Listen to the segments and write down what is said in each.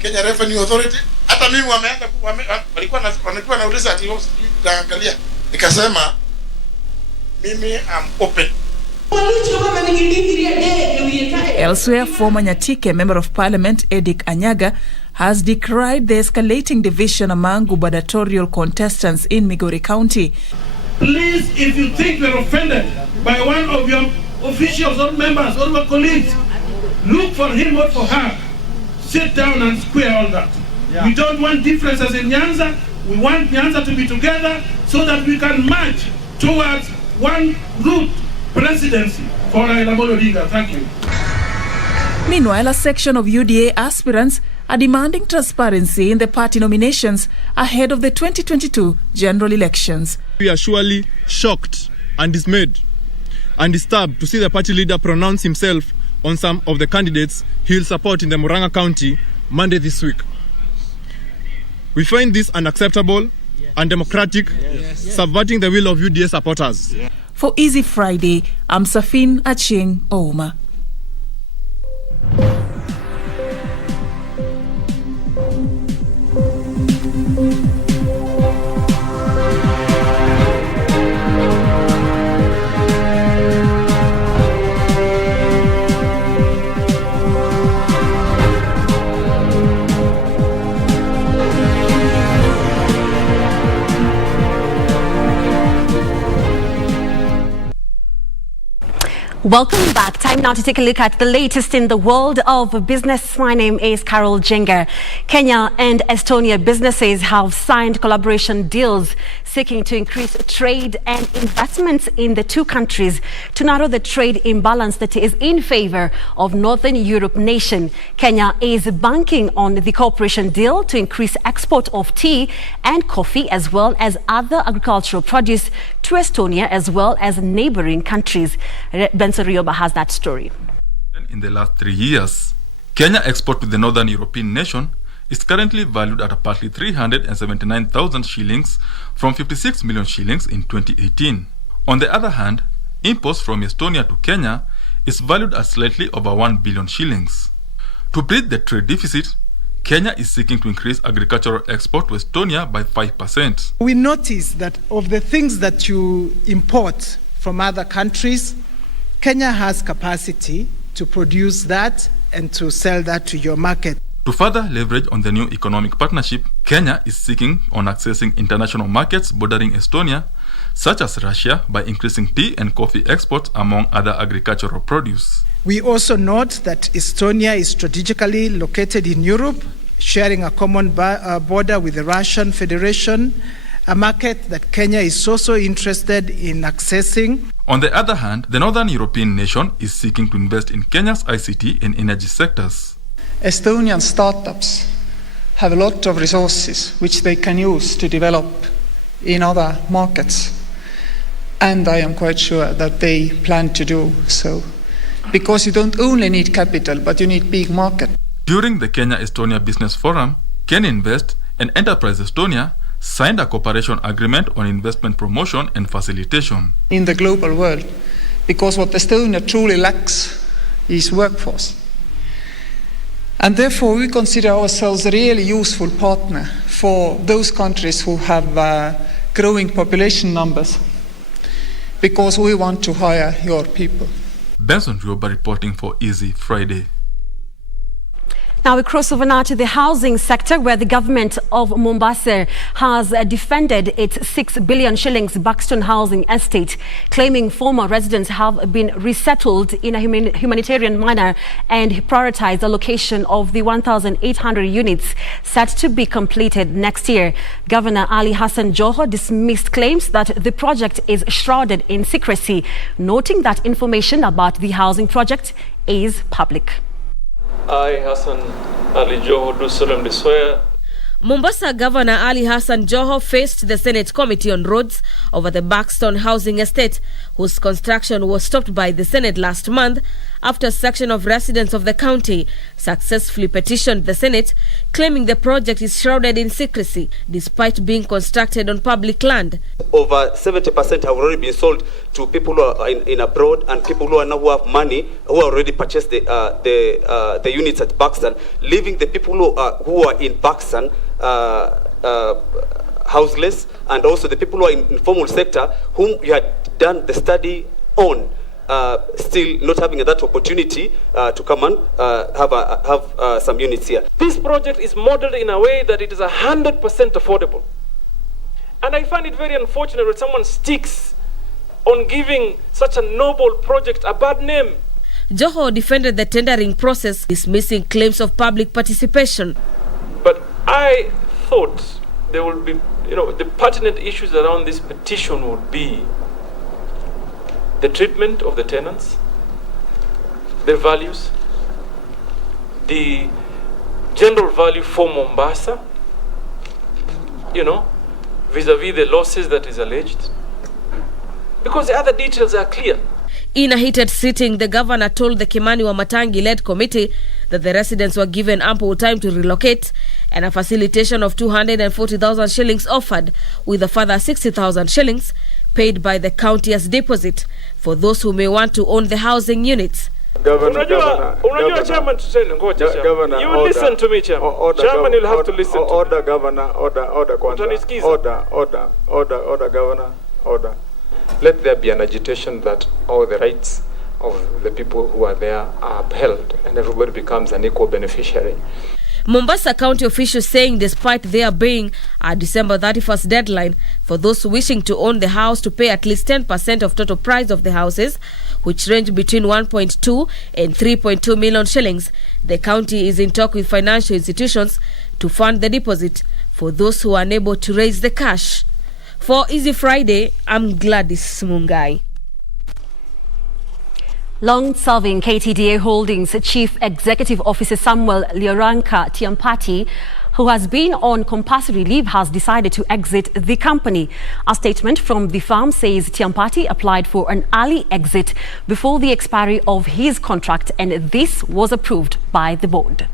Kenya Revenue Authority. Hata mimi walikuwa wanauliza ati tutaangalia. Nikasema mimi am open. Elsewhere, former Nyatike Member of Parliament Edick Anyaga has decried the escalating division among gubernatorial contestants in Migori County. Please, if you think you're offended by one of your officials or members or your colleagues, look for him or for her. Sit down and square all that. Yeah. We don't want differences in Nyanza. We want Nyanza to be together so that we can march towards one route presidency for Raila Odinga. Thank you. Meanwhile, a section of UDA aspirants are demanding transparency in the party nominations ahead of the 2022 general elections. We are surely shocked and dismayed and disturbed to see the party leader pronounce himself on some of the candidates he will support in the Murang'a County Monday this week. We find this unacceptable, undemocratic, subverting the will of UDA supporters. For Easy Friday, I'm Safin Aching Ouma. Welcome back. Time now to take a look at the latest in the world of business. My name is Carol Jenga. Kenya and Estonia businesses have signed collaboration deals seeking to increase trade and investments in the two countries to narrow the trade imbalance that is in favor of Northern Europe nation. Kenya is banking on the cooperation deal to increase export of tea and coffee as well as other agricultural produce to Estonia as well as neighboring countries. Benson Rioba has that story. In the last 3 years, Kenya export to the Northern European nation is currently valued at approximately 379,000 shillings from 56 million shillings in 2018. On the other hand, imports from Estonia to Kenya is valued at slightly over 1 billion shillings. To bridge the trade deficit, Kenya is seeking to increase agricultural export to Estonia by 5%. We notice that of the things that you import from other countries, Kenya has capacity to produce that and to sell that to your market. To further leverage on the new economic partnership, Kenya is seeking on accessing international markets bordering Estonia, such as Russia, by increasing tea and coffee exports among other agricultural produce. We also note that Estonia is strategically located in Europe, sharing a common border with the Russian Federation, a market that Kenya is also interested in accessing. On the other hand, the Northern European nation is seeking to invest in Kenya's ICT and energy sectors. Estonian startups have a lot of resources which they can use to develop in other markets. And I am quite sure that they plan to do so. Because you don't only need capital, but you need big market. During the Kenya-Estonia Business Forum, Kenya Invest and Enterprise Estonia signed a cooperation agreement on investment promotion and facilitation. In the global world, because what Estonia truly lacks is workforce. And therefore we consider ourselves a really useful partner for those countries who have growing population numbers, because we want to hire your people. Benson Rioba reporting for Easy Friday. Now we cross over now to the housing sector, where the government of Mombasa has defended its 6 billion shillings Buxton housing estate, claiming former residents have been resettled in a humanitarian manner and prioritized the allocation of the 1,800 units set to be completed next year. Governor Ali Hassan Joho dismissed claims that the project is shrouded in secrecy, noting that information about the housing project is public. I, Hassan Ali Joho, do solemnly swear. Mombasa Governor Ali Hassan Joho faced the Senate Committee on Roads over the Buxton housing estate, whose construction was stopped by the Senate last month after a section of residents of the county successfully petitioned the Senate, claiming the project is shrouded in secrecy despite being constructed on public land. Over 70% have already been sold to people who are in abroad and people who have money who already purchased the units at Buxton, leaving the people who are in Buxton houseless, and also the people who are in informal sector whom you had done the study on, still not having that opportunity to come and have some units here. This project is modeled in a way that it is 100% affordable. And I find it very unfortunate when someone sticks on giving such a noble project a bad name. Joho defended the tendering process, dismissing claims of public participation. But I thought there would be, the pertinent issues around this petition would be the treatment of the tenants, their values, the general value for Mombasa, vis-a-vis the losses that is alleged. Because the other details are clear. In a heated sitting, the governor told the Kimani Wamatangi-led committee that the residents were given ample time to relocate and a facilitation of 240,000 shillings offered, with a further 60,000 shillings paid by the county as deposit for those who may want to own the housing units. Governor, Chairman, you will listen to me, Chairman. Chairman, you'll have to listen to me. Order, Governor, order, Governor, order. Let there be an agitation that all the rights of the people who are there are upheld and everybody becomes an equal beneficiary. Mombasa County officials saying despite there being a December 31st deadline for those wishing to own the house to pay at least 10% of total price of the houses, which range between 1.2 and 3.2 million shillings, the county is in talk with financial institutions to fund the deposit for those who are unable to raise the cash. For Easy Friday, I'm Gladys Mungai. Long-serving KTDA Holdings Chief Executive Officer Samuel Lioranka Tiampati, who has been on compulsory leave, has decided to exit the company. A statement from the firm says Tiampati applied for an early exit before the expiry of his contract, and this was approved by the board.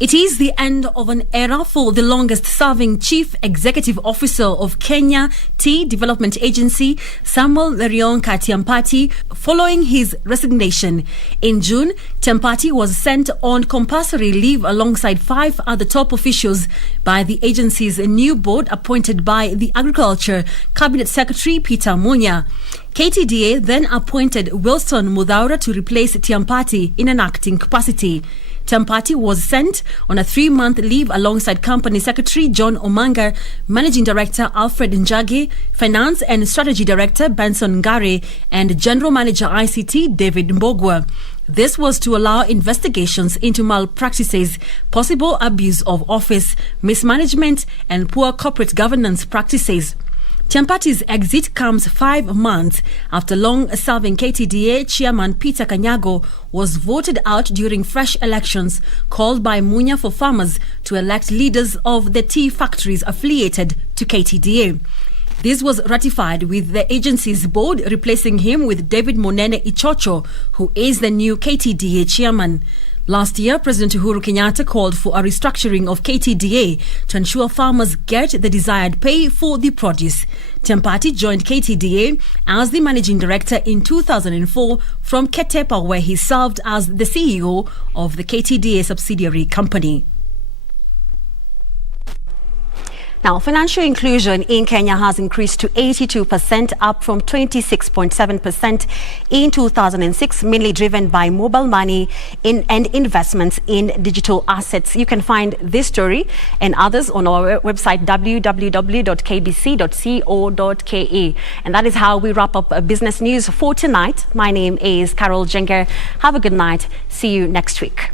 It is the end of an era for the longest-serving Chief Executive Officer of Kenya Tea Development Agency, Samuel Lioranka Tiampati, following his resignation. In June, Tiampati was sent on compulsory leave alongside 5 other top officials by the agency's new board appointed by the Agriculture Cabinet Secretary Peter Munya. KTDA then appointed Wilson Mudhaura to replace Tiampati in an acting capacity. Tiampati was sent on a 3-month leave alongside Company Secretary John Omanga, Managing Director Alfred Njagi, Finance and Strategy Director Benson Ngare, and General Manager ICT David Mbogwa. This was to allow investigations into malpractices, possible abuse of office, mismanagement, and poor corporate governance practices. Tiampati's exit comes 5 months after long-serving KTDA chairman Peter Kanyago was voted out during fresh elections called by Munya for farmers to elect leaders of the tea factories affiliated to KTDA. This was ratified with the agency's board replacing him with David Monene Ichocho, who is the new KTDA chairman. Last year, President Uhuru Kenyatta called for a restructuring of KTDA to ensure farmers get the desired pay for the produce. Tiampati joined KTDA as the managing director in 2004 from Ketepa, where he served as the CEO of the KTDA subsidiary company. Now, financial inclusion in Kenya has increased to 82%, up from 26.7% in 2006, mainly driven by mobile money and investments in digital assets. You can find this story and others on our website, www.kbc.co.ke. And that is how we wrap up business news for tonight. My name is Carol Jenger. Have a good night. See you next week.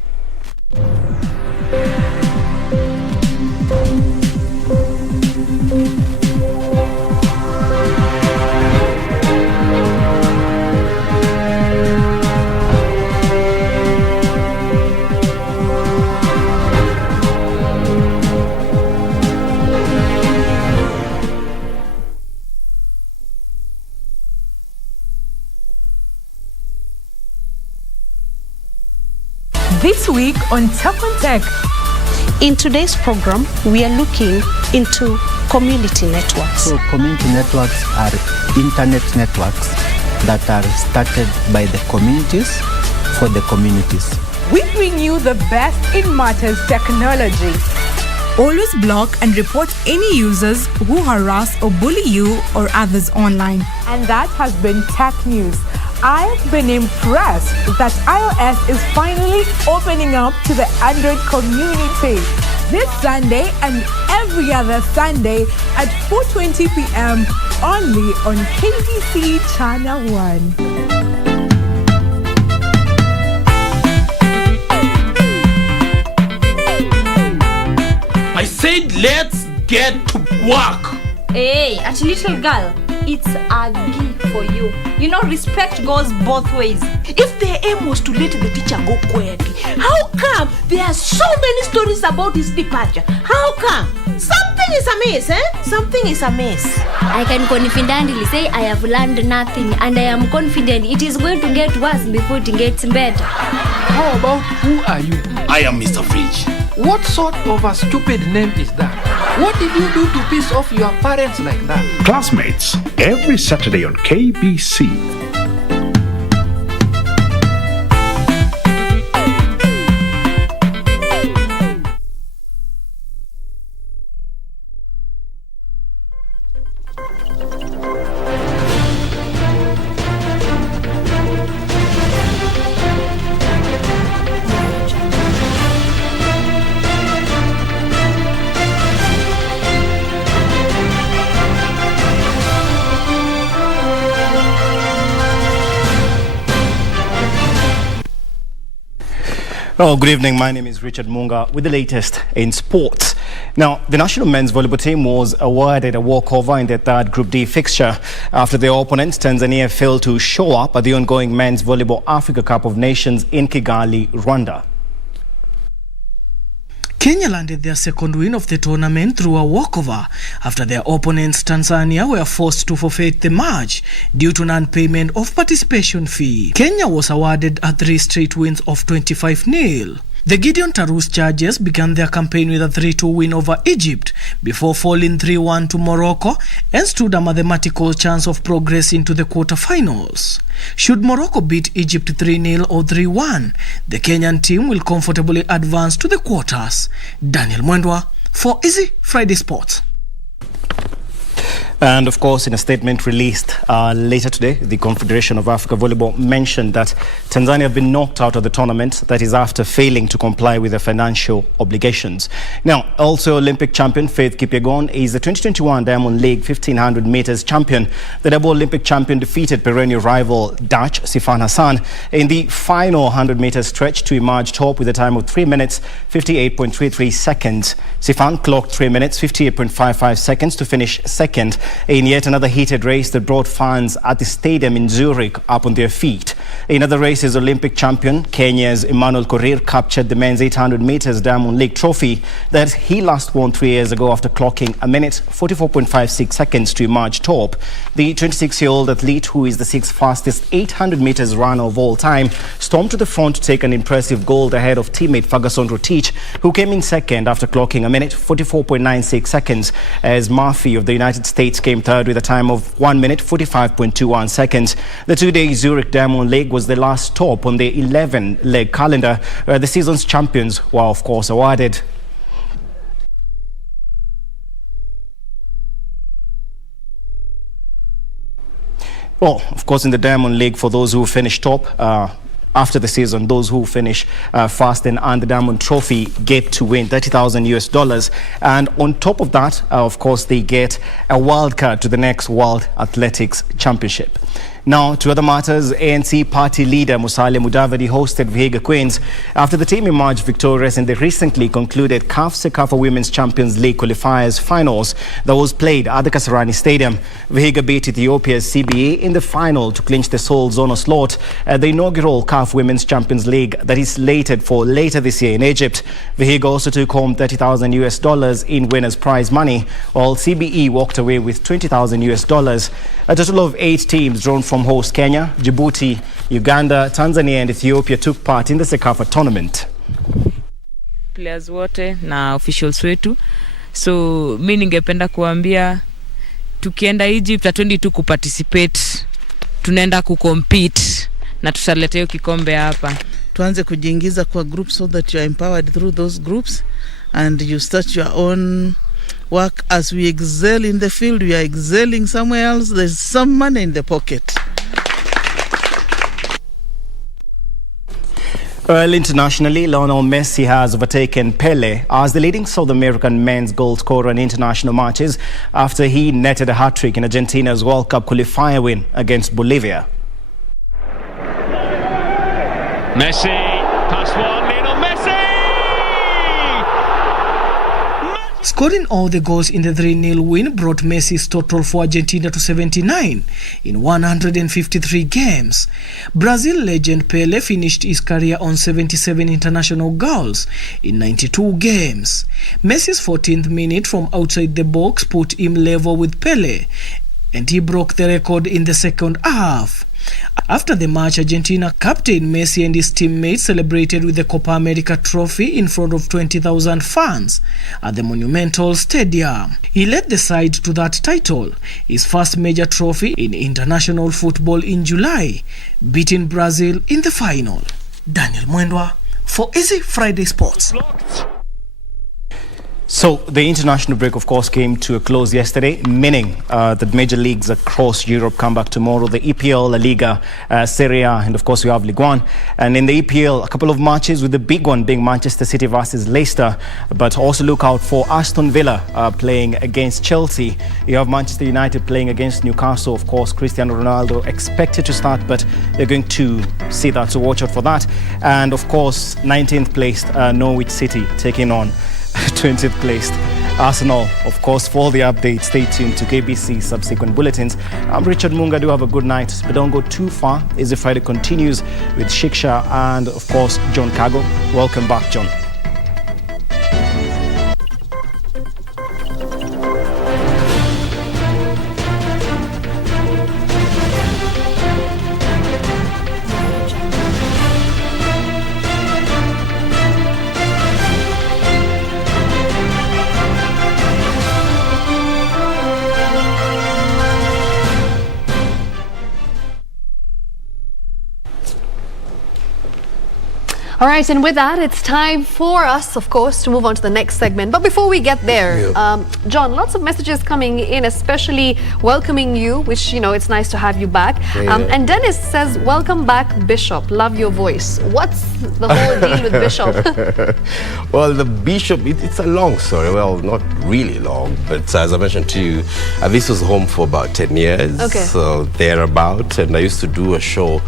week on Tap on Tech. In today's program, we are looking into community networks. So community networks are internet networks that are started by the communities for the communities. We bring you the best in matters technology. Always block and report any users who harass or bully you or others online. And that has been Tech News. I've been impressed that iOS is finally opening up to the Android community. This Sunday and every other Sunday at 4:20 p.m. only on KBC Channel 1. I said let's get to work. Hey, at little girl, it's a gift for you. You know, respect goes both ways. If the aim was to let the teacher go quietly, how come there are so many stories about his departure? How come? Something is amiss, eh? Something is amiss. I can confidently say I have learned nothing, and I am confident it is going to get worse before it gets better. How about who are you? I am Mr. Fridge. What sort of a stupid name is that? What did you do to piss off your parents like that? Classmates, every Saturday on KBC. Oh, good evening. My name is Richard Munga with the latest in sports. Now, the national men's volleyball team was awarded a walkover in their third Group D fixture after their opponents, Tanzania, failed to show up at the ongoing Men's Volleyball Africa Cup of Nations in Kigali, Rwanda. Kenya landed their second win of the tournament through a walkover after their opponents, Tanzania, were forced to forfeit the match due to non-payment of participation fee. Kenya was awarded 3 straight wins of 25-0. The Gideon Tarus Chargers began their campaign with a 3-2 win over Egypt before falling 3-1 to Morocco and stood a mathematical chance of progress into the quarterfinals. Should Morocco beat Egypt 3-0 or 3-1, the Kenyan team will comfortably advance to the quarters. Daniel Mwendwa for Easy Friday Sports. And of course, in a statement released later today, the Confederation of Africa Volleyball mentioned that Tanzania have been knocked out of the tournament. That is after failing to comply with their financial obligations. Now, also Olympic champion Faith Kipyegon is the 2021 Diamond League 1500 meters champion. The double Olympic champion defeated perennial rival Dutch Sifan Hassan in the final 100 meters stretch to emerge top with a time of 3 minutes 58.33 seconds. Sifan clocked 3 minutes 58.55 seconds to finish second in yet another heated race that brought fans at the stadium in Zurich up on their feet. In other races, Olympic champion Kenya's Emmanuel Korir captured the men's 800 meters Diamond League trophy that he last won 3 years ago after clocking a minute 44.56 seconds to emerge top. The 26-year-old athlete, who is the 6th fastest 800 meters runner of all time, stormed to the front to take an impressive gold ahead of teammate Ferguson Rotich, who came in second after clocking a minute 44.96 seconds, as Murphy of the United States came third with a time of 1 minute 45.21 seconds. The 2-day Zurich Diamond League was the last stop on the 11-leg calendar, where the season's champions were of course awarded. Well, of course, in the Diamond League, for those who finish top after the season, those who finish first and earn the Diamond Trophy get to win $30,000. And on top of that, of course, they get a wild card to the next World Athletics Championship. Now, to other matters, ANC party leader Musalia Mudavadi hosted Vihiga Queens after the team emerged victorious in the recently concluded CAF Sekafa Women's Champions League qualifiers finals that was played at the Kasarani Stadium. Vihiga beat Ethiopia's CBA in the final to clinch the sole zone slot at the inaugural CAF Women's Champions League that is slated for later this year in Egypt. Vihiga also took home $30,000 in winners' prize money, while CBE walked away with $20,000. A total of 8 teams drawn from host Kenya, Djibouti, Uganda, Tanzania and Ethiopia took part in the Sekafa tournament. players wote na officials wetu. So mi ningependa kuambia tukienda Egypt hatuendi tu kuparticipate, tunaenda kucompete na tutaleta hiyo kikombe hapa. Tuanze kujiingiza kwa groups so that you are empowered through those groups and you start your own work. As we excel in the field, we are excelling somewhere else. There's some money in the pocket. Well, internationally, Lionel Messi has overtaken Pele as the leading South American men's goal scorer in international matches after he netted a hat-trick in Argentina's World Cup qualifier win against Bolivia. Messi, past one, Lionel Messi! Scoring all the goals in the 3-0 win brought Messi's total for Argentina to 79 in 153 games. Brazil legend Pele finished his career on 77 international goals in 92 games. Messi's 14th minute from outside the box put him level with Pele, and he broke the record in the second half. After the match, Argentina captain Messi and his teammates celebrated with the Copa America trophy in front of 20,000 fans at the Monumental Stadium. He led the side to that title, his first major trophy in international football in July, beating Brazil in the final. Daniel Mwendwa for Easy Friday Sports. So the international break, of course, came to a close yesterday, meaning that major leagues across Europe come back tomorrow. The EPL, La Liga, Serie A, and of course we have Ligue 1. And in the EPL, a couple of matches, with the big one being Manchester City versus Leicester. But also look out for Aston Villa playing against Chelsea. You have Manchester United playing against Newcastle. Of course, Cristiano Ronaldo expected to start, but they're going to see that, so watch out for that. And of course, 19th placed Norwich City taking on 20th placed Arsenal. Of course, for the update, stay tuned to KBC subsequent bulletins. I'm Richard Munga. Do have a good night, but don't go too far. Easy Friday continues with Shiksha and, of course, John Kago. Welcome back, John. All right, and with that, it's time for us, of course, to move on to the next segment. But before we get there, John, lots of messages coming in, especially welcoming you, which, you know, it's nice to have you back. And Dennis says, welcome back, Bishop. Love your voice. What's the whole deal with Bishop? Well, the Bishop, it's a long story. Well, not really long, but as I mentioned to you, this was home for about 10 years. Okay. So thereabout, and I used to do a show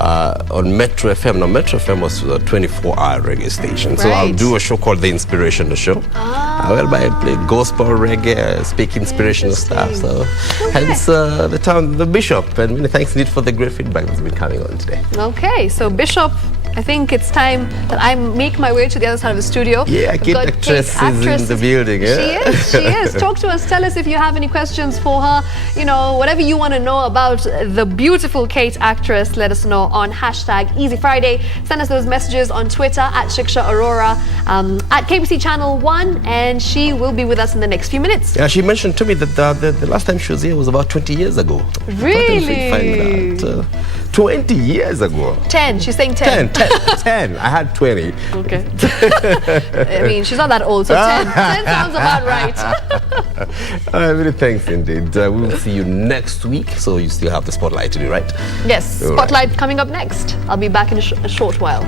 on Metro FM. Now, Metro FM was a 24-hour reggae station. Right. So I'll do a show called The Inspirational Show. Whereby I play gospel, reggae, speak inspirational stuff. So hence the Bishop. And many thanks indeed for the great feedback that's been coming on today. Okay, so Bishop, I think it's time that I make my way to the other side of the studio. Yeah, Kate Actress is in the building. Yeah? She is. Talk to us. Tell us if you have any questions for her. You know, whatever you want to know about the beautiful Kate Actress, let us know on hashtag Easy Friday. Send us those messages on Twitter at Shiksha Aurora, at KBC Channel 1, and she will be with us in the next few minutes. Yeah, she mentioned to me that the last time she was here was about 20 years ago. Really? 20 years ago. 10. She's saying 10. 10. I had 20. Okay. I mean, she's not that old, so 10. 10 sounds about right. Many thanks indeed. We will see you next week, so you still have the spotlight to do, right? Yes, All spotlight coming up next. I'll be back in a short while.